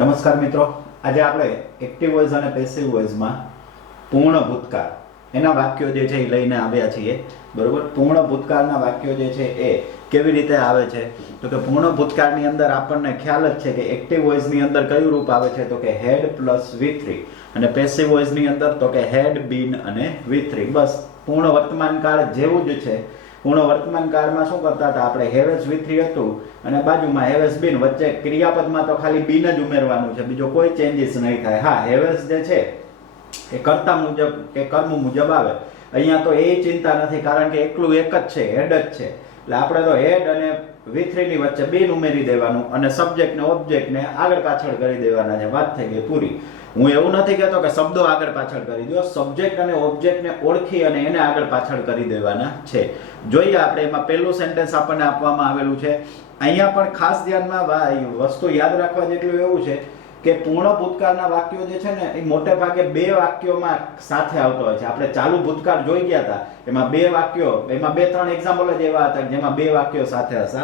નમસ્કાર મિત્રો, આજે આપણે એક્ટિવ વોઇસ અને પેસિવ વોઇસમાં પૂર્ણ ભૂતકાળ એના વાક્યો જે છે એ લઈને આવ્યા છીએ. બરોબર, પૂર્ણ ભૂતકાળના વાક્યો જે છે એ કેવી રીતે આવે છે તો કે પૂર્ણ ભૂતકાળની અંદર આપણને ખ્યાલ જ છે કે એક્ટિવ વોઇસની અંદર કયું રૂપ આવે છે તો કે હેડ પ્લસ V3 અને પેસિવ વોઇસની અંદર તો કે હેડ બીન અને V3. બસ પૂર્ણ વર્તમાન કાળ જેવું જ છે. પૂર્ણ વર્તમાન કાળમાં શું કરતા હતા આપણે, હેવેસ V3 હતું અને બાજુમાં હેવેસ બીન, વચ્ચે ક્રિયાપદમાં તો ખાલી બીન જ ઉમેરવાનું છે, બીજો કોઈ ચેન્જીસ નહીં થાય. હા, હેવેસ જે છે એ કર્તા મુજબ કે કર્મ મુજબ આવે. અહીંયા તો એ ચિંતા નથી, કારણ કે એકલું એક જ છે, હેડ જ છે. એટલે આપણે તો હેડ અને V3 ની વચ્ચે બીન ઉમેરી દેવાનું અને સબ્જેક્ટ ને ઓબ્જેક્ટ ને આગળ પાછળ કરી દેવાના છે. વાત થઈ ગઈ પૂરી. હું એવું નથી કહેતો કે શબ્દો આગળ પાછળ કરી દો, સબ્જેક્ટ અને ઓબ્જેક્ટ ને ઓળખી અને એને આગળ પાછળ કરી દેવાના છે. જોઈએ આપણે એમાં પહેલું સેન્ટેન્સ આપણને આપવામાં આવેલું છે. અહીંયા પણ ખાસ ધ્યાનમાં વસ્તુ યાદ રાખવા જેટલું એવું છે કે પૂર્ણ ભૂતકાળના વાક્યો જે છે ને એ મોટે ભાગે બે વાક્યોમાં સાથે આવતો હોય છે. આપણે ચાલુ ભૂતકાળ જોઈ ગયા હતા, એમાં બે વાક્યો, એમાં બે ત્રણ એક્ઝામ્પલ જ એવા હતા જેમાં બે વાક્યો સાથે હશે.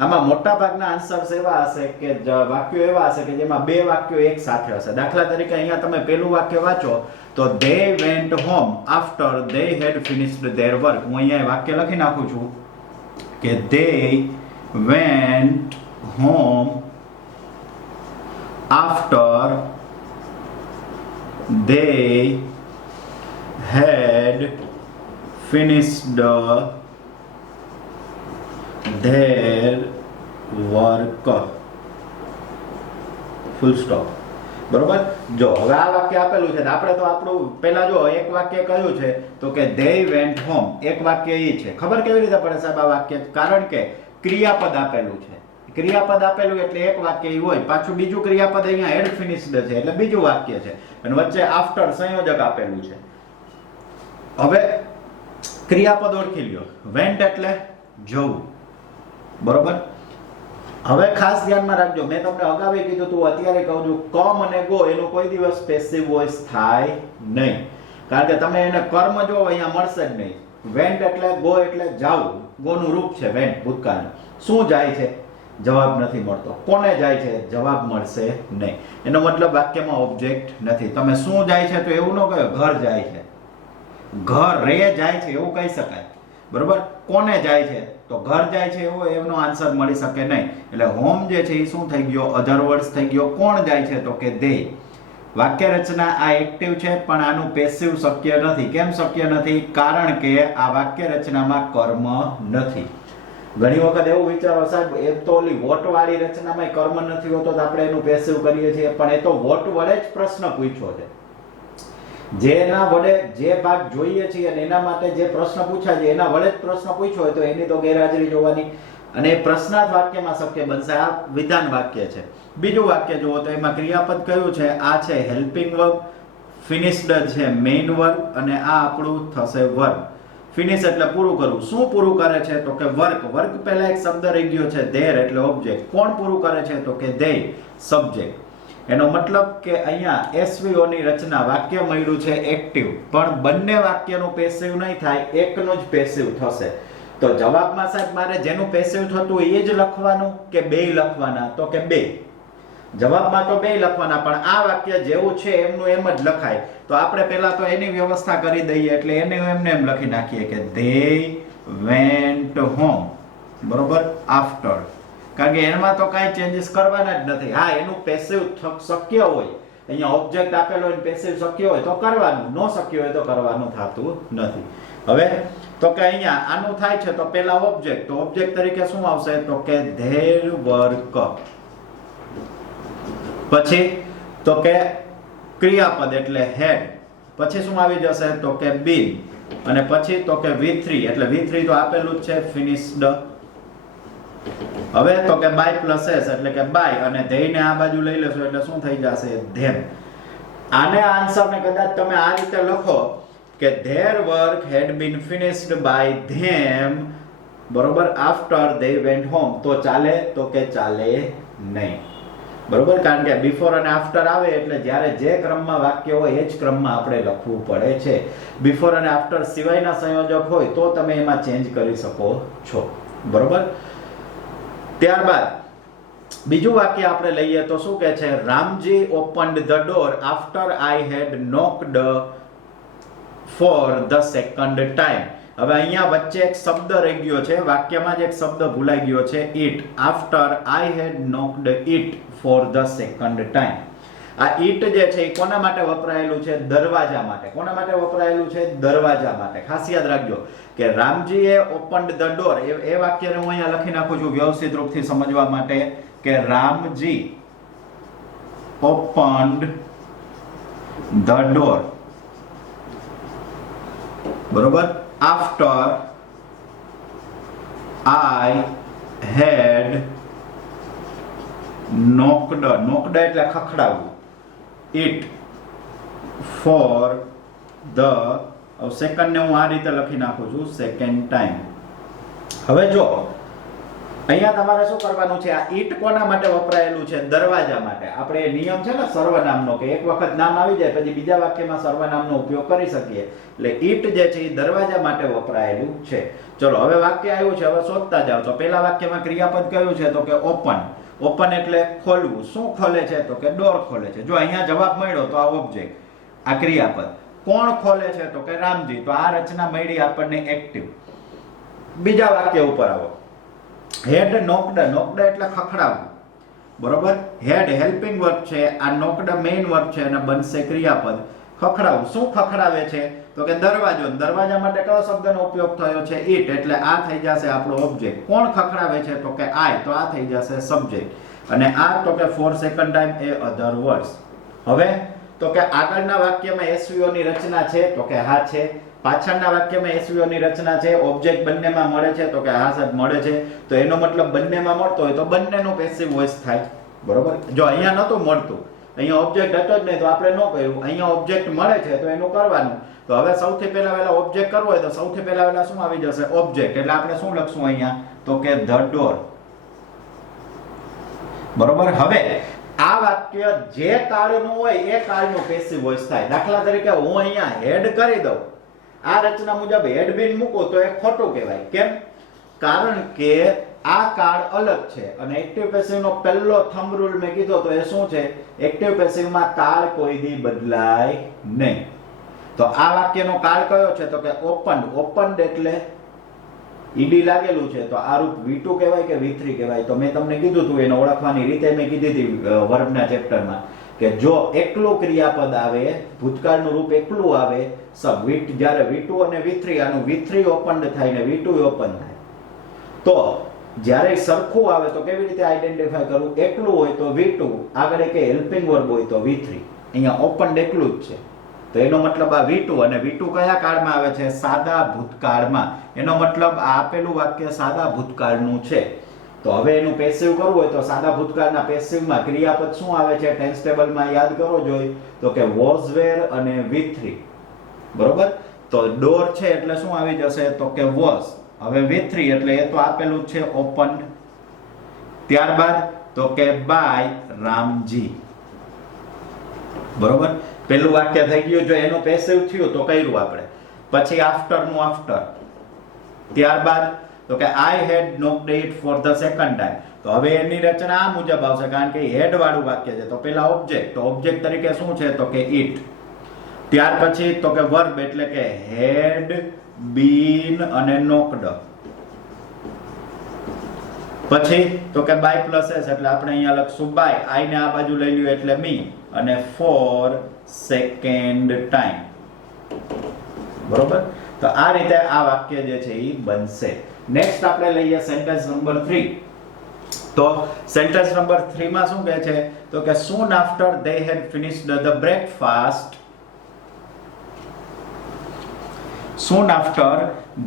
આમાં મોટા ભાગના આન્સર્સ એવા હશે કે વાક્યો એવા હશે કે જેમાં બે વાક્યો એક સાથે હશે. દાખલા તરીકે અહીંયા તમે પહેલું વાક્ય વાંચો તો they went home after they had finished their work. હું અહીંયા વાક્ય લખી નાખું છું કે they went home after they had finished their work. Full stop. બરોબર. જો હવે આ વાક્ય આપેલું છે, આપણે તો આપણું પહેલા જો એક વાક્ય કયું છે તો કે they went home. એક વાક્ય એ છે. ખબર કેવી રીતે પડે સાહેબ આ વાક્ય? કારણ કે ક્રિયાપદ આપેલું છે. ક્રિયાપદ આપેલું એટલે એક વાક્ય ઈ હોય, પાછું બીજું ક્રિયાપદ અહીંયા હેડ ફિનિશ્ડ છે એટલે બીજું વાક્ય છે, અને વચ્ચે આફ્ટર સંયોજક આપેલું છે. હવે ક્રિયાપદ ઓળખી લ્યો. વેન્ટ એટલે જવું. બરોબર. હવે ખાસ ધ્યાનમાં રાખજો, મેં તમને અગાઉ કીધું તું, અત્યારે કહું છું, કમ અને ગો એનો કોઈ દિવસ પેસિવ વોઇસ થાય નહીં, કારણ કે તમે એને કર્મ જો અહીંયા મળશે જ નહીં. વેન્ટ એટલે ગો એટલે જાવું, ગોનું રૂપ છે વેન્ટ ભૂતકાળનું. શું જાય છે? જવાબ નથી મળતો. કોને જાય છે? જવાબ મળશે નહીં. એનો મતલબ વાક્યમાં ઓબ્જેક્ટ નથી. તમે શું જાય છે તો એવું ન કહો ઘર જાય છે, ઘર રે જાય છે એવું કહી શકાય. બરોબર. કોને જાય છે તો ઘર જાય છે એવો એનો આન્સર મળી શકે નહીં. એટલે હોમ જે છે એ શું થઈ ગયો? અધર વર્ડ્સ થઈ ગયો. કોણ જાય છે તો કે they. વાક્ય રચના આ એક્ટિવ છે પણ આનું પેસિવ શક્ય નથી. કેમ શક્ય નથી? કારણ કે આ વાક્ય રચનામાં કર્મ નથી. ઘણી વખત એવું વિચારો સાહેબ, એ તો ઓલી વોટ વાળી રચનામાં કર્મ નથી હોતો તો આપણે એનું પેસિવ કરીએ છીએ, પણ એ તો વોટ વડે જ પ્રશ્ન પૂછ્યો છે. જેના વડે જે ભાગ જોઈએ છીએ અને એના માટે જે પ્રશ્ન પૂછાય છે એના વડે જ પ્રશ્ન પૂછ્યો હોય તો એની તો ગેરહાજરી જોવાની, અને એ પ્રશ્નાર્થ વાક્યમાં શક્ય બનશે. આ વિધાન વાક્ય છે. બીજું વાક્ય જુઓ તો એમાં ક્રિયાપદ કયું છે? આ છે હેલ્પિંગ વર્બ, ફિનિશ્ડ છે મેઇન વર્બ, અને આ આપણું થશે વર્બ. ફિનિશ એટલે પૂરું કરવું. શું પૂરું કરે છે તો કે વર્ક. વર્ક પહેલા એક શબ્દ રહી ગયો છે ધેર એટલે ઓબ્જેક્ટ. કોણ પૂરું કરે છે તો કે they, સબ્જેક્ટ. એનો મતલબ કે અહીંયા SVO ની રચના વાક્ય મળ્યું છે એક્ટિવ, પણ બંને વાક્યનું પેસિવ નહીં થાય, એકનું જ પેસિવ થશે. તો જવાબમાં સાહેબ મારે જેનું પેસિવ થતું એ જ લખવાનું કે બે લખવાના તો કે બે. જવાબમાં તો બે લખવાના, પણ આ વાક્ય જેવું છે એમનું એમ જ લખાય. તો આપણે પહેલા તો એની વ્યવસ્થા કરી દઈએ, એટલે એને એમને એમ લખી નાખીએ કે they went home. બરોબર. after, કારણ કે એમાં તો કાંઈ ચેન્જીસ કરવાના જ નથી. હા, એનું પેસિવ શક્ય હોય, અહીંયા ઓબ્જેક્ટ આપેલો હોય, પેસિવ શક્ય હોય તો કરવાનું, નો શક્ય હોય તો કરવાનું થતું નથી. હવે તો કે અહીંયા આનું થાય છે તો પહેલા ઓબ્જેક્ટ, તો ઓબ્જેક્ટ તરીકે શું આવશે તો કે their work. પછી તો કે ક્રિયાપદ એટલે હેડ, પછી શું આવી જશે તો કે been, અને પછી તો કે V3 એટલે V3 તો આપેલું જ છે finished. હવે તો કે by plus s એટલે કે by, અને they ને આ બાજુ લઈ લેશો એટલે શું થઈ જશે? them. આને આન્સર ને કદાચ તમે આ રીતે લખો કે their work had been finished by them, બરોબર, after they went home, તો ચાલે તો કે ચાલે નહીં. બરોબર. કારણ કે બિફોર અને આફ્ટર આવે એટલે જ્યારે જે ક્રમમાં વાક્ય હોય એ જ ક્રમમાં આપણે લખવું પડે છે. બિફોર અને આફ્ટર સિવાયના સંયોજક હોય તો તમે એમાં ચેન્જ કરી શકો છો. બરોબર. ત્યારબાદ બીજું વાક્ય આપણે લઈએ તો શું કહે છે, Ramji opened the door after I had knocked for the second time. હવે અહીંયા વચ્ચે એક શબ્દ રહી ગયો છે, વાક્યમાં જ એક શબ્દ ભૂલાઈ ગયો છે, it. After I had knocked it for the second time. આ ઇટ જે છે એ કોના માટે વપરાયેલું છે? દરવાજા માટે. કોના માટે વપરાયેલું છે? દરવાજા માટે. ખાસ યાદ રાખજો કે રામજીએ ઓપન્ડ ધ ડોર, એ વાક્યને હું અહીંયા લખી નાખું છું વ્યવસ્થિત રૂપથી સમજવા માટે કે રામજી ઓપન્ડ ધ ડોર, બરોબર, આફ્ટર આઈ હેડ નોક્ડ. નોક્ડ એટલે ખખડાવવું. ઇટ ફોર ધ, સેકન્ડ ને હું આ રીતે લખી નાખું છું, સેકન્ડ ટાઈમ. હવે જો અહીંયા તમારે શું કરવાનું છે, આ ઈટ કોના માટે વપરાયેલું છે? દરવાજા માટે. આપણે નિયમ છે ને સર્વનામનો, કે એક વખત નામ આવી જાય પછી બીજા વાક્યમાં સર્વનામનો ઉપયોગ કરી શકીએ. એટલે ઈટ જે છે એ દરવાજા માટે વપરાયેલું છે. ચલો હવે વાક્ય આવ્યું છે, હવે શોધતા જાઓ. તો પહેલા વાક્યમાં ક્રિયાપદ કયું છે? તો કે ઓપન. ઓપન એટલે ખોલવું. શું ખોલે છે? તો કે ડોર ખોલે છે. જો અહીંયા જવાબ મળ્યો તો આ ઓબ્જેક્ટ, આ ક્રિયાપદ. કોણ ખોલે છે? તો કે રામજી. તો આ રચના મળી આપણને એક્ટિવ. બીજા વાક્ય ઉપર આવો. હેડ નોક્ડ. નોક્ડ એટલે ખખડાવવું, બરોબર. હેડ હેલ્પિંગ વર્બ છે, આ નોક્ડ મેઇન વર્બ છે અને બનશે ક્રિયાપદ. ખખડાવવું. શું ખખડાવે છે? તો કે દરવાજો. દરવાજા માટે કયો શબ્દનો ઉપયોગ થયો છે? ઇટ. એટલે આ થઈ જશે આપણો ઓબ્જેક્ટ. કોણ ખખડાવે છે? તો કે આઈ. તો આ થઈ જશે સબ્જેક્ટ. અને આ તો કે ફોર સેકન્ડ ટાઈમ એ અધર વર્ડ્સ. હવે તો કે આગળના વાક્યમાં એસવીઓ ની રચના છે? તો કે હા છે. પાછળના વાક્યમાં એસવીઓ ની રચના છે? ઓબ્જેક્ટ બંનેમાં મળે છે? તો કે હા સાહેબ મળે છે. તો એનો મતલબ બંનેમાં મળતો હોય તો બંનેનું પેસિવ વોઇસ થાય, બરોબર. જો અહીંયા નહોતું મળતું, અહીંયા ઓબ્જેક્ટ હતો જ નહીં તો આપણે ન કર્યું. અહીંયા ઓબ્જેક્ટ મળે છે તો એનું કરવાનું. તો હવે સૌથી પહેલા વહેલા ઓબ્જેક્ટ કરવો હોય તો સૌથી પહેલા વહેલા શું આવી જશે? ઓબ્જેક્ટ. એટલે આપણે શું લખશું અહીંયા? તો કે ધ ડોર, બરોબર. હવે આ વાક્ય જે કાળનું હોય એ કાળનું પેસિવ વોઇસ થાય. દાખલા તરીકે હું અહીંયા હેડ કરી દઉં, આ રચના મુજબ હેડ બીન મૂકું તો એ ખોટું કહેવાય. કેમ? કારણ કે આ કાળ અલગ છે અને એક્ટિવ પેસિવ નો પહેલો થંબ રૂલ મેં કીધો તો એ શું છે? એક્ટિવ પેસિવ માં કાળ કોઈ દી બદલાય નહીં. તો આ વાક્યનો કાળ કયો છે? તો કે ઓપન્ડ. ઓપન્ડ એટલે ઈડી લાગેલું છે તો આ રૂપ V2 કહેવાય કે V3 કહેવાય? તો મેં તમને કીધું હતું, એને ઓળખવાની રીતે મેં કીધી હતી વર્બના ચેપ્ટરમાં, કે જો એકલું ક્રિયાપદ આવે, ભૂતકાળનું રૂપ એકલું આવે, સબ જ્યારે V2 અને V3, આનું V3 ઓપન્ડ થાય ને V2 ઓપન થાય. તો જ્યારે સરખું આવે તો કેવી રીતે આઈડેન્ટિફાય કરવું? એકલું હોય તો V2, આગળ કે હેલ્પિંગ વર્બ હોય તો V3. અહીંયા ઓપન્ડ એકલું જ છે તો એનો મતલબ આ V2. અને V2 કયા કાળમાં આવે છે? સાદા ભૂતકાળમાં. એનો મતલબ આ આપેલું વાક્ય સાદા ભૂતકાળનું છે. તો હવે એનું પેસિવ કરવું હોય તો સાદા ભૂતકાળના પેસિવમાં ક્રિયાપદ શું આવે છે? ટેન્સ ટેબલમાં યાદ કરો જોઈએ તો કે વોઝ, વેર અને V3, બરોબર. તો ડોર છે એટલે શું આવી જશે? તો કે વોઝ. હવે V3 એટલે એ તો આપેલું છે ઓપન્ડ. ત્યારબાદ તો કે બાય રામજી, બરોબર. પેલું વાક્ય થઈ ગયું. જો એનું પેસિવ થયું તો કર્યું આપણે. પછી આફ્ટર નું આફ્ટર. ત્યારબાદ તો કે I had knocked it for the second time. તો હવે એની રચના આ મુજબ આવશે કારણ કે હેડ વાળું વાક્ય છે તો પેલા ઓબ્જેક્ટ. તો ઓબ્જેક્ટ તરીકે શું છે? તો કે ઇટ. ત્યાર પછી તો કે વર્બ એટલે કે હેડ, બીન અને નોક્ડ. પછી તો કે બાય પ્લસ એસ એટલે આપણે અહીંયા લખશું બાય. આઈ ને આ બાજુ લઈ લ્યો એટલે મી, અને ફોર સેકન્ડ ટાઈમ, બરોબર. તો આ રીતે આ વાક્ય જે છે એ બનશે. નેક્સ્ટ આપણે લઈએ સેન્ટેન્સ નંબર 3. તો સેન્ટેન્સ નંબર 3 માં શું કહે છે? તો કે soon after they had finished the breakfast, soon after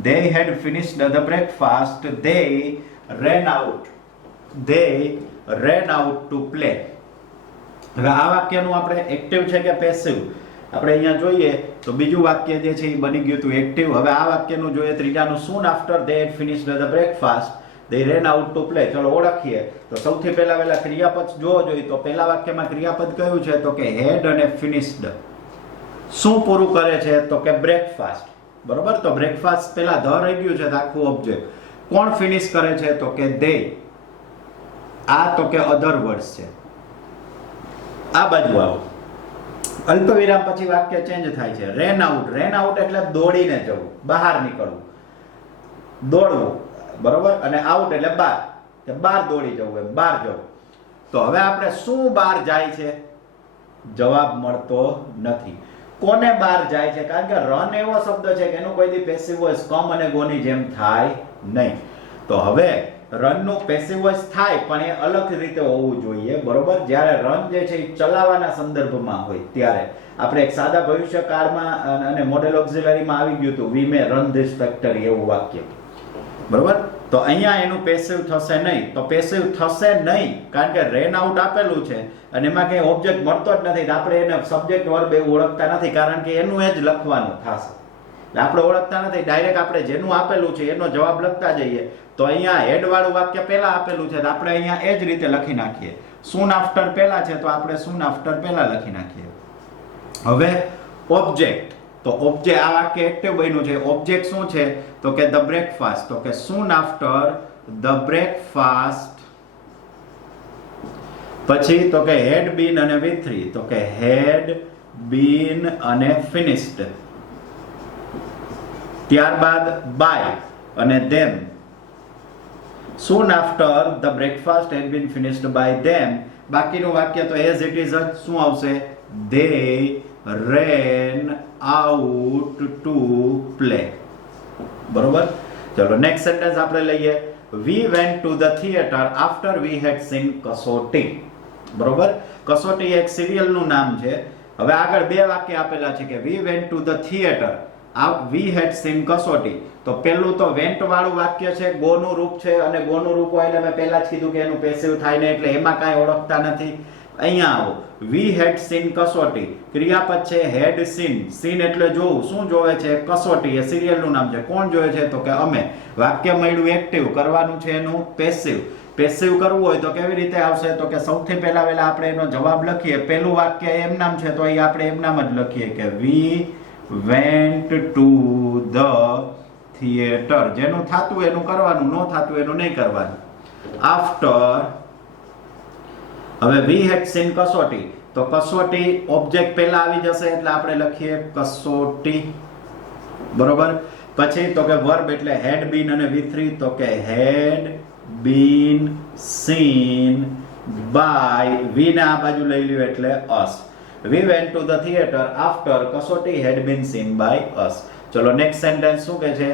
they had finished the breakfast they ran out to play. હવે આ વાક્યનું આપણે એક્ટિવ છે કે પેસિવ આપણે અહીંયા જોઈએ તો બીજું વાક્ય જે છે એ બની ગયું હતું એક્ટિવ. હવે આ વાક્યનું જોઈએ ત્રીજાનું, soon after they had finished the breakfast they ran out to play. ચલો ઓળખીએ. તો સૌથી પહેલા વહેલા ક્રિયાપદ જોવો જોઈએ તો પહેલા વાક્યમાં ક્રિયાપદ કયું છે? તો કે had અને finished. શું પૂરું કરે છે? તો કે બ્રેકફાસ્ટ, બરોબર. તો બ્રેકફાસ્ટ પહેલા ધ રહી ગયું છે આખું ઓબ્જેક્ટ. કોણ ફિનિશ કરે છે? તો કે they. આ તો કે અધર વર્ડ્સ છે. આ બાજુ આવો, અલ્પ વિરામ પછી વાક્ય ચેન્જ થાય છે. રેન આઉટ, રેન આઉટ એટલે દોડીને જવું, બહાર નીકળવું, દોડવું, બરોબર. અને આઉટ એટલે બહાર, કે બહાર દોડી જવું, એમ બહાર જવું. તો હવે આપણે શું બહાર જાય છે? જવાબ મળતો નથી. કોને બહાર જાય છે? કારણ કે રન એવો શબ્દ છે કે એનું કોઈ દી પેસિવ વોઇસ કમ અને ગો ની જેમ થાય નહીં. તો હવે રન નું પેસિવ વોઇસ થાય પણ એ અલગ રીતે હોવું જોઈએ, બરોબર. જ્યારે રન જે છે એ ચલાવવાના સંદર્ભમાં હોય ત્યારે આપણે એક સાદા ભવિષ્યકાળમાં અને મોડેલ ઓક્ઝિલરીમાં આવી ગયું હતું, વી મે રન ધીસ ફેક્ટરી, એવું વાક્ય, બરોબર. તો અહીંયા એનું પેસિવ થશે નહીં. તો પેસિવ થશે નહીં કારણ કે રેન આઉટ આપેલું છે અને એમાં કઈ ઓબ્જેક્ટ મળતો જ નથી. આપણે એને સબ્જેક્ટ વર્બ એવું ઓળખતા નથી કારણ કે એનું એ જ લખવાનું થશે. આપણે ઓળખતા નથી, ડાયરેક્ટ આપણે જેનું આપેલું છે એનો જવાબ લખતા જઈએ. તો અહીંયા હેડ વાળું વાક્ય પહેલા આપેલું છે તો આપણે અહીંયા એ જ રીતે લખી નાખીએ. સૂન આફ્ટર પહેલા છે તો આપણે સૂન આફ્ટર પહેલા લખી નાખીએ. હવે ઓબ્જેક્ટ, તો ઓબ્જેક્ટ, આ વાક્ય એક્ટિવ બન્યું છે. ઓબ્જેક્ટ શું છે? તો કે ધ બ્રેકફાસ્ટ. તો કે સૂન આફ્ટર ધ બ્રેકફાસ્ટ, પછી તો કે હેડ બીન અને V3, તો કે હેડ બીન અને ફિનિશ્ડ. ત્યારબાદ બાય અને ધેમ. soon after the breakfast had been finished by them. બાકીનું વાક્ય તો as it is જ શું આવશે? they ran out to play, બરોબર. ચલો નેક્સ્ટ સેન્ટેન્સ આપણે લઈએ. we went to the theater after we had seen કસોટી, બરોબર. કસોટી એક સિરિયલ નું નામ છે. હવે આગળ બે વાક્ય આપેલા છે કે we went to the theater, we had seen કસોટી. તો પેલું તો વેન્ટ વાળું વાક્ય છે, ગો નું રૂપ છે અને ગો નું રૂપ હોય એટલે મેં પહેલા જ કીધું કે એનું પેસિવ થાય ને એટલે એમાં કાંઈ ઓળખતા નથી. અહીંયા આવો, we had seen કસોટી, ક્રિયાપદ છે had seen, seen એટલે જોવું. શું જોવે છે? કસોટી, એ સિરિયલ નું નામ છે. કોણ જોવે છે? તો કે અમે. વાક્ય મળ્યું એક્ટિવ, કરવાનું છે એનું પેસિવ. પેસિવ કરવું હોય તો કેવી રીતે આવશે? તો કે સૌથી પહેલા આપણે એનો જવાબ લખીએ. પહેલું વાક્ય એમ નામ છે તો અહીં આપણે એમ નામ જ લખીએ કે we went to the theater. જેનું થાતું એનું કરવાનું, નો થાતું એનું નહીં કરવાનું. after, હવે we had seen કસોટી, તો કસોટી ઓબ્જેક્ટ પહેલા આવી જશે એટલે આપણે લખીએ કસોટી, બરોબર. પછી તો કે વર્બ એટલે had been અને V3, તો કે had been seen by, we ને આ બાજુ લઈ લ્યો એટલે us. we went to the theater after કસોટી had been seen by us. ચલો નેક્સ્ટ સેન્ટેન્સ શું કહે છે?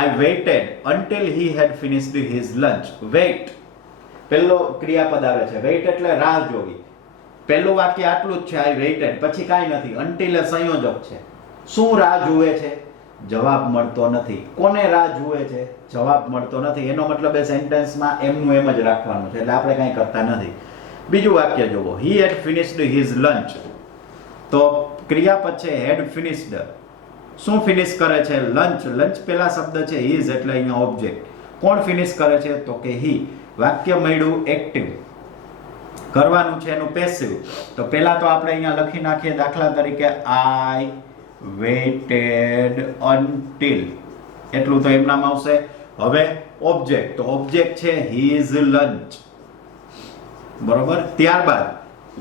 I waited until he had finished his lunch. wait, પહેલો ક્રિયાપદ આવે છે. wait એટલે રાહ જોવી. પહેલું વાક્ય આટલું જ છે, I waited, પછી કાંઈ નથી. until એ સંયોજક છે. શું રાહ જુએ છે? જવાબ મળતો નથી. કોને રાહ જુએ છે? જવાબ મળતો નથી. એનો મતલબ એ સેન્ટેન્સમાં એમનું એમ જ રાખવાનું છે એટલે આપણે કાંઈ કરતા નથી. બીજું વાક્ય જુઓ, he had finished his lunch. તો ક્રિયાપદ છે had finished. શું ફિનિશ કરે છે? લંચ. લંચ પેલા શબ્દ છે his એટલે અહીંયા ઓબ્જેક્ટ. કોણ ફિનિશ કરે છે? તો કે he. વાક્ય મળ્યું એક્ટિવ, કરવાનું છે એનું પેસિવ. તો પહેલા તો આપણે અહીંયા લખી નાખીએ. દાખલા તરીકે I waited until, એટલું તો એમ નામ આવશે. હવે ઓબ્જેક્ટ, તો ઓબ્જેક્ટ છે his lunch, બરોબર. ત્યારબાદ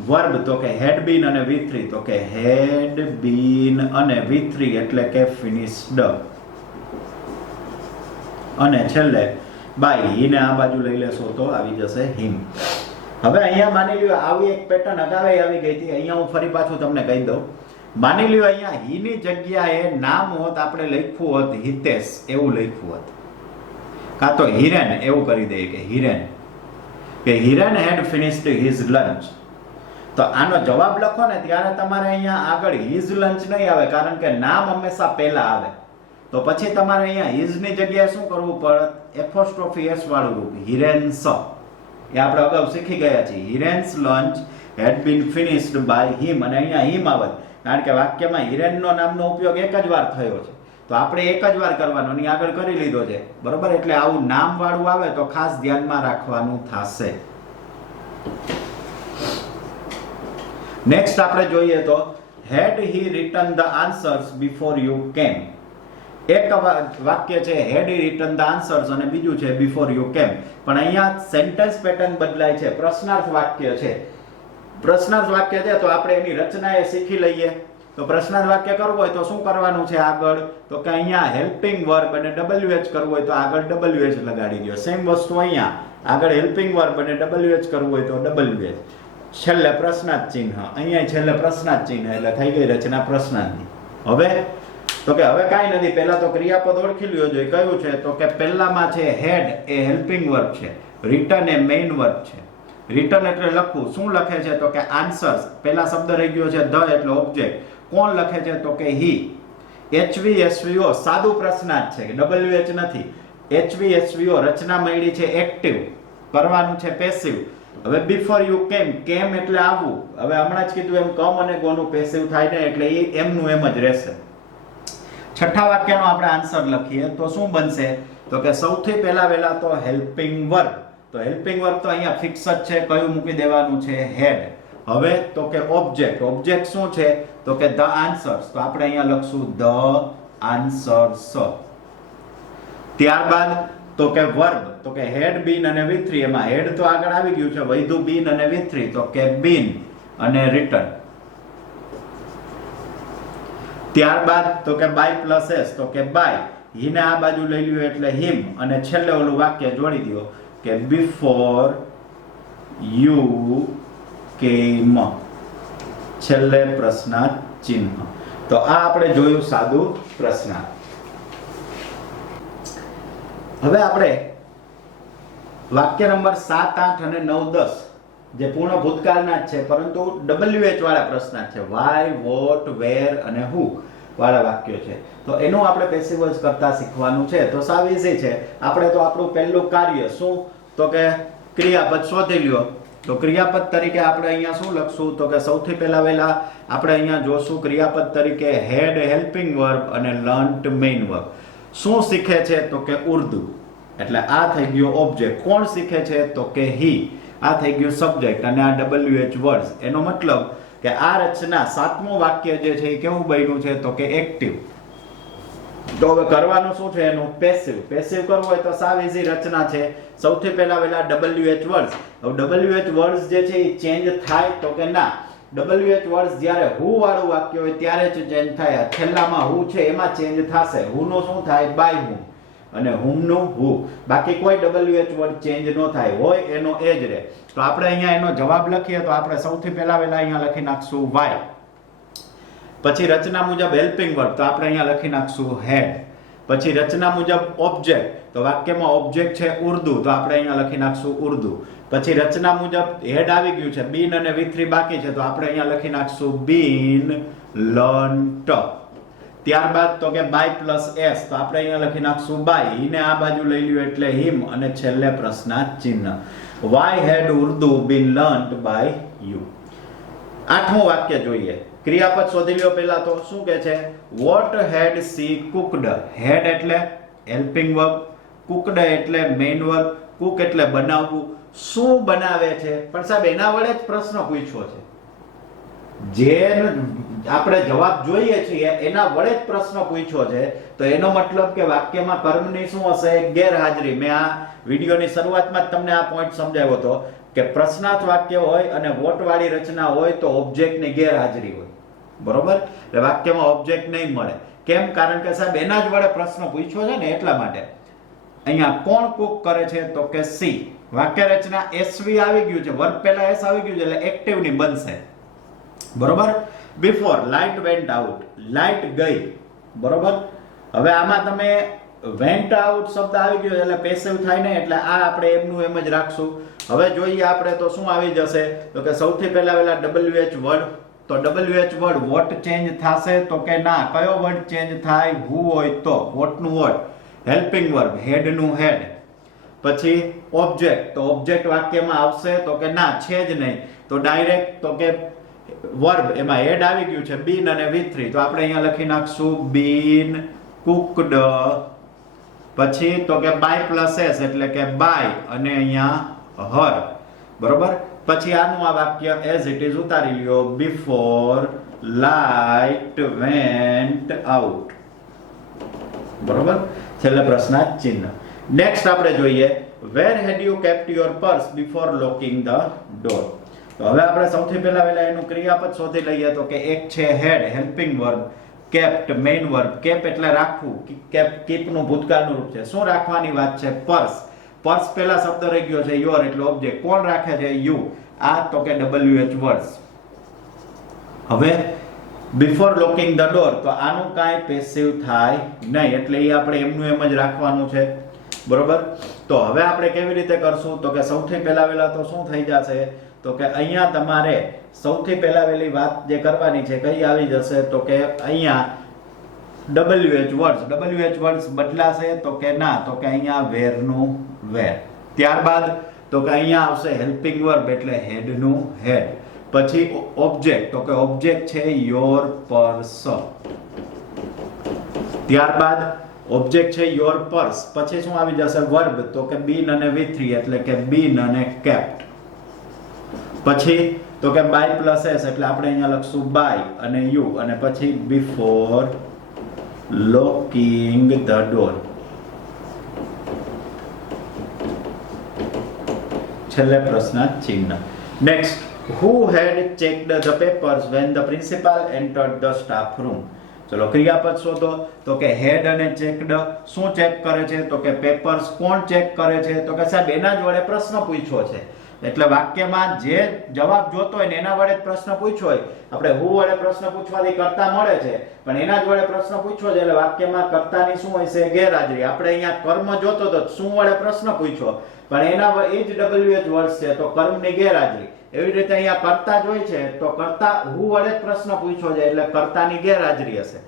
વર્બ, તો કે had been અને V3, તો કે had been અને V3 એટલે કે finished. અને છેલ્લે by, he ને આ બાજુ લઈ લેશો તો આવી જશે him. હવે અહીંયા માની લ્યો આવી એક પેટર્ન અગાવે આવી ગઈ હતી. અહીંયા હું ફરી પાછું તમને કહી દઉં. માની લ્યો અહીંયા he ની જગ્યાએ નામ હોત, આપણે લખ્યું હોત હિતેશ, એવું લખ્યું હોત, કાં તો હિરેન એવું કરી દઈએ કે હિરેન, કે Hiren had finished his lunch. તો આનો જવાબ લખો ને ત્યારે તમારે અહીંયા આગળ his lunch નહીં આવે કારણ કે નામ હંમેશા પહેલા આવે. તો પછી તમારે અહીંયા his ની જગ્યાએ શું કરવું પડે? એપોસ્ટ્રોફી s વાળું રૂપ, હિરેન્સ. એ આપણે અગાઉ શીખી ગયા છીએ. હિરેન્સ lunch had been finished by him, અને અહીંયા him આવે કારણ કે વાક્યમાં હિરેનનો નામનો ઉપયોગ એક જ વાર થયો છે. તો આપણે એક જ વાર કરવાનો, અને આગળ કરી લીધો છે, બરોબર. એટલે આવું નામ વાળું આવે તો ખાસ ધ્યાનમાં રાખવાનું થશે. નેક્સ્ટ આપણે જોઈએ તો had he written the answers before you came. એક વાક્ય છે હેડ રિટન ધ આન્સર્સ અને બીજું છે બિફોર યુ કેમ. પણ અહીંયા સેન્ટેન્સ પેટર્ન બદલાય છે. પ્રશ્નાર્થ વાક્ય છે. પ્રશ્નાર્થ વાક્ય છે તો આપણે એની રચના એ શીખી લઈએ. તો પ્રશ્નાર્થ વાક્ય કરવું હોય તો શું કરવાનું છે આગળ? તો કે અહીંયા હેલ્પિંગ વર્બ અને WH કરવું હોય તો આગળ WH લગાડી દો. સેમ વસ્તુ અહીંયા આગળ હેલ્પિંગ વર્બ અને WH કરવું હોય તો WH. છેલ્લે પ્રશ્નાર્થ ચિહ્ન, અહીંયા છેલ્લે પ્રશ્નાર્થ ચિહ્ન, એટલે થઈ ગઈ રચના પ્રશ્નાર્થની. હવે તો કે હવે કાંઈ નથી, પહેલા તો ક્રિયાપદ ઓળખી લ્યો જોઈએ. કયું છે? તો કે પહેલામાં છે હેડ એ હેલ્પિંગ વર્બ છે, રિટર્ન એ મેઇન વર્બ છે. રિટર્ન એટલે લખવું. શું લખે છે? તો કે આન્સર્સ. પહેલા શબ્દ રહી ગયો છે ધ એટલે ઓબ્જેક્ટ. કોણ લખે છે? તો કે હી. HVSVO સાદું પ્રશ્નાર્થ છે, WH નથી. HVSVO રચના મળી છે એક્ટિવ, કરવાનું છે પેસિવ. હવે બિફોર યુ કેમ, કેમ એટલે આવવું. હવે હમણાં જ કીધું એમ કમ અને ગોનું પેસિવ થાય ને એટલે એ એમનું એમ જ રહેશે. છઠ્ઠા વાક્યનો આપણે આન્સર લખીએ તો શું બનશે? તો કે સૌથી પહેલા વહેલા તો હેલ્પિંગ વર્બ. તો હેલ્પિંગ વર્બ તો અહીંયા ફિક્સ જ છે, કયું મૂકી દેવાનું છે? હેડ. હવે તો કે ઓબ્જેક્ટ. ઓબ્જેક્ટ શું છે? તો કે ધ આન્સર્સ. તો આપણે અહીંયા લખશું ધ આન્સર્સ. ત્યારબાદ તો કે વર્બ. તો કે હેડ બીન અને V3. એમાં હેડ તો આગળ આવી ગયું છે, વૈધું બીન અને V3. તો કે બીન અને રિટર્ન. ત્યારબાદ તો કે બાય પ્લસ એસ. તો કે બાય. હીને આ બાજુ લઈ લ્યો એટલે હિમ અને છેલ્લે ઓલું વાક્ય જોડી દો કે બિફોર યુ કેમ. છેલ્લે પ્રશ્નાર્થ ચિહ્ન. તો આ આપણે જોયું સાદું પ્રશ્નાર્થ. હવે આપણે વાક્ય નંબર 7, 8 અને 9, 10 જે પૂર્ણ ભૂતકાળના જ છે પરંતુ WH વાળા પ્રશ્નાર્થ છે. વાય, વોટ, વેર અને હુ વાળા વાક્યો છે. તો એનું આપણે પેસિવ વોઇસ કરતા શીખવાનું છે. તો સાવ ઈઝી છે. આપણે તો આપણું પહેલું કાર્ય શું? તો કે ક્રિયાપદ શોધી લ્યો. તો ક્રિયાપદ તરીકે આપણે અહીંયા શું લખશું? તો કે સૌથી પહેલા વહેલા આપણે અહીંયા જોશું ક્રિયાપદ તરીકે હેડ હેલ્પિંગ વર્બ અને લર્ન્ટ મેઇન વર્બ. શું શીખે છે? તો કે ઉર્દુ. એટલે આ થઈ ગયો ઓબ્જેક્ટ. કોણ શીખે છે? તો કે હી. આ થઈ ગયું સબ્જેક્ટ અને આ WH વર્ડ્સ. એનો મતલબ કે આ રચના 7મું વાક્ય જે છે એ કેવું બન્યું છે? તો કે એક્ટિવ. તો હવે કરવાનું શું છે એનું? પેસિવ. પેસિવ કરવું હોય તો સાવ ઈઝી રચના છે. સૌથી પહેલા વહેલા WH વર્ડ્સ. હવે WH વર્ડ્સ જે છે એ ચેન્જ થાય? તો કે ના. WH વર્ડ્સ જ્યારે હુ વાળું વાક્ય હોય ત્યારે જ ચેન્જ થાય. છેલ્લામાં હુ છે એમાં ચેન્જ થશે. હુ નું શું થાય? બાય હું. અને હુમ નું હુ. બાકી કોઈ WH વર્ડ ચેન્જ ન થાય, હોય એનો એ જ રહે. તો આપણે અહીંયા એનો જવાબ લખીએ તો આપણે સૌથી પહેલા વહેલા અહીંયા લખી નાખશું વાય. પછી રચના મુજબ હેલ્પિંગ વર્બ. તો આપણે અહીંયા લખી નાખશું હેડ. પછી રચના મુજબ ઓબ્જેક્ટ. તો વાક્યમાં ઓબ્જેક્ટ છે ઉર્દુ. તો આપણે અહીંયા લખી નાખશું ઉર્દુ. પછી રચના મુજબ હેડ આવી ગયું છે, બીન અને V3 બાકી છે. તો આપણે અહીંયા લખી નાખશું બીન લર્ન્ટ. ત્યારબાદ તો કે બાય પ્લસ એસ. તો આપણે અહીંયા લખી નાખશું બાય. હીને આ બાજુ લઈ લ્યો એટલે હિમ અને છેલ્લે પ્રશ્નાર્થ ચિહ્ન. Why had Urdu been learnt by you. 8મું વાક્ય જોઈએ. ક્રિયાપદ શોધી લ્યો પહેલા. તો શું કહે છે? What had she cooked. Had એટલે હેલ્પિંગ વર્બ, કુકડ એટલે મેઇન વર્બ. કુક એટલે બનાવવું. શું બનાવે છે? પણ સાહેબ એના વડે જ પ્રશ્ન પૂછ્યો છે. જે આપણે જવાબ જોઈએ છીએ એના વડે જ પ્રશ્ન પૂછ્યો છે. તો એનો મતલબ કે વાક્યમાં કર્મની શું હશે? ગેરહાજરી. મેં આ વિડીયોની શરૂઆતમાં જ તમને આ પોઈન્ટ સમજાવ્યો હતો કે પ્રશ્નાર્થ વાક્ય હોય અને વોટ વાળી રચના હોય તો ઓબ્જેક્ટની ગેરહાજરી હોય. બરોબર? એટલે વાક્યમાં ઓબ્જેક્ટ નહીં મળે. કેમ? કારણ કે સાહેબ એના જ વડે પ્રશ્ન પૂછ્યો છે ને એટલા માટે. અહીંયા કોણ કુક કરે છે? તો કે સી. વાક્ય રચના SV આવી ગયું છે, વર્બ પહેલા S આવી ગયું છે એટલે એક્ટિવ ની બનશે. બરોબર? Before light went out. Light ગઈ. બરોબર? હવે આમાં તમે વેન્ટ આઉટ શબ્દ આવી ગયો એટલે પેસિવ થાય ને એટલે આ આપણે એમનું એમ જ રાખશું. હવે જોઈએ આપણે તો શું આવી જશે? તો કે સૌથી પહેલા વહેલા WH વર્ડ. તો WH વર્ડ વોટ ચેન્જ થશે? તો કે ના. કયો વર્ડ ચેન્જ થાય? હુ હોય તો વોટ નું વર્ડ. હેલ્પિંગ વર્બ હેડ નું હેડ. પછી ઓબ્જેક્ટ. તો ઓબ્જેક્ટ વાક્યમાં આવશે? તો કે ના, છે જ નહીં. તો ડાયરેક્ટ તો કે વર્બ એમાં હેડ આવી ગયું છે બીન અને V3. તો આપણે અહીંયા લખી નાખશું બીન કુકડ. પછી તો કે બાય પ્લસ એસ એટલે કે બાય અને અહીંયા હર. બરોબર? પછી આનું આ વાક્ય એઝ ઇટ ઇઝ ઉતારી લ્યો. Before light went out. બરોબર, છેલ્લે પ્રશ્નાર્થ ચિહ્ન. નેક્સ્ટ આપણે જોઈએ where had you kept your purse before locking the door. તો હવે આપણે સૌથી પહેલા એનું ક્રિયાપદ શોધી લઈએ. તો કે એક છે had helping verb, kept main verb. Keep એટલે રાખવું, કીપ નું ભૂતકાળનું રૂપ છે. શું રાખવાની વાત છે? પર્સ. પર્સ પહેલા શબ્દ રહી ગયો છે યોર એટલે ઓબ્જેક્ટ. કોણ રાખે છે? યુ. આ તો કે WH વર્ડ્સ. હવે બિફોર લોકિંગ ધ ડોર, તો આનું કાંઈ પેસિવ થાય નહીં એટલે એ આપણે એમનું એમ જ રાખવાનું છે. બરોબર, તો હવે આપણે કેવી રીતે કરશું? તો કે સૌથી પહેલા તો શું થઈ જશે? તો કે અહીંયા તમારે સૌથી પહેલા વાત જે કરવાની છે કઈ આવી જશે? તો કે અહીંયા WH વર્ડ્સ બદલાશે તો કે ના? તો કે અહીંયા વેર નું વેર. ત્યારબાદ તો કે અહીંયા આવશે હેલ્પિંગ વર્બ એટલે હેડ નું હેડ. પછી ઓબ્જેક્ટ, તો કે ઓબ્જેક્ટ છે યોર પર્સ. ત્યારબાદ ઓબ્જેક્ટ છે યોર પર્સ. પછી શું આવી જશે? વર્બ, તો કે બીન અને V3 એટલે કે બીન અને કેપ્ટ. પછી તો કે બાય પ્લસ એસ એટલે આપણે અહીંયા લખશું બાય અને યુ, અને પછી બિફોર લોકિંગ ધ ડોર. છેલ્લે પ્રશ્નાર્થ ચિહ્ન. Next, who had checked the papers when the principal entered the staff room? ચલો ક્રિયાપદ શોધો. તો કે હેડ અને ચેકડ. શું ચેક કરે છે? તો કે પેપર્સ. કોણ ચેક કરે છે? તો કે સાહેબ એના જ વડે પ્રશ્ન પૂછ્યો છે એટલે વાક્યમાં જે જવાબ જોતો હોય ને એના વડે પ્રશ્ન પૂછ્યો હોય. આપણે હુ વડે પ્રશ્ન પૂછવાથી કર્તા મળે છે પણ એના જ વડે પ્રશ્ન પૂછ્યો છે એટલે વાક્યમાં કર્તાની શું હોય છે? ગેરહાજરી. આપણે અહીંયા કર્મ જોતો તો શું વડે પ્રશ્ન પૂછ્યો પણ એના એ જ WH વર્ડ છે તો કર્મની ગેરહાજરી. એવી રીતે અહીંયા કર્તા જ હોય છે તો કર્તા હુ વડે પ્રશ્ન પૂછ્યો છે એટલે કર્તાની ગેરહાજરી હશે.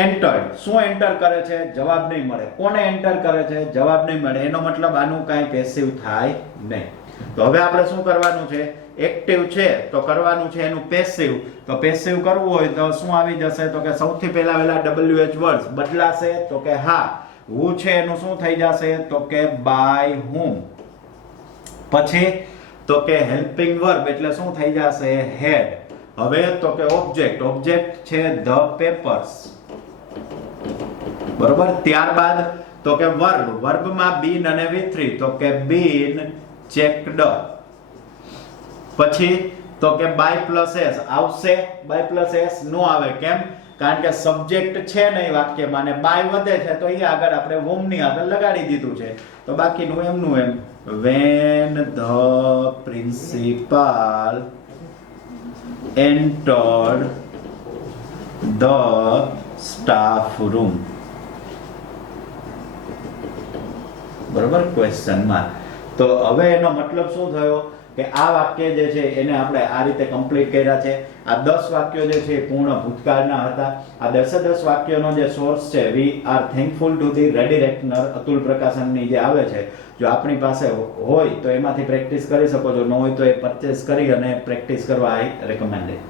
એન્ટર્ડ. શું એન્ટર કરે છે? જવાબ નહીં મળે. કોને એન્ટર કરે છે? જવાબ નહીં મળે. એનો મતલબ આનું કાંઈ પેસિવ થાય નહીં. તો હવે આપણે શું કરવાનું છે? એક્ટિવ છે તો કરવાનું છે એનું પેસિવ. તો પેસિવ કરવું હોય તો શું આવી જશે? તો કે સૌથી પહેલા WH વર્ડ્સ બદલાશે. તો કે હા, હુ છે એનું શું થઈ જશે? તો કે બાય whom. પછી તો કે હેલ્પિંગ વર્બ એટલે શું થઈ જશે? હેડ. હવે તો કે ઓબ્જેક્ટ છે ધ પેપર્સ. બરોબર, ત્યારબાદ તો કે વર્બમાં બીન અને V3 તો કે બીન ચેકડ. પછી તો કે બાય પ્લસ એસ આવશે. બાય પ્લસ એસ નો આવે. કેમ? કારણ કે સબ્જેક્ટ છે નહીં વાક્યમાં અને બાય વધે છે તો એ આગળ આપણે whom ની આગળ લગાડી દીધું છે તો બાકીનું એમનું એમ when the principal entered the staff room. બરોબર, ક્વેશ્ચન માર્ક. તો હવે એનો મતલબ શું થયો કે આ વાક્ય જે છે એને આપણે આ રીતે કમ્પ્લીટ કર્યા છે. આ 10 વાક્યો જે છે પૂર્ણ ભૂતકાળના હતા. આ 10 વાક્યોનો જે સોર્સ છે we are thankful to the ready reckoner Atul પ્રકાશનની જે આવે છે. જો આપણી પાસે હોય તો એમાંથી પ્રેક્ટિસ કરી શકો છો, ન હોય તો એ પરચેસ કરી અને પ્રેક્ટિસ કરવા આઈ રેકમેન્ડેડ.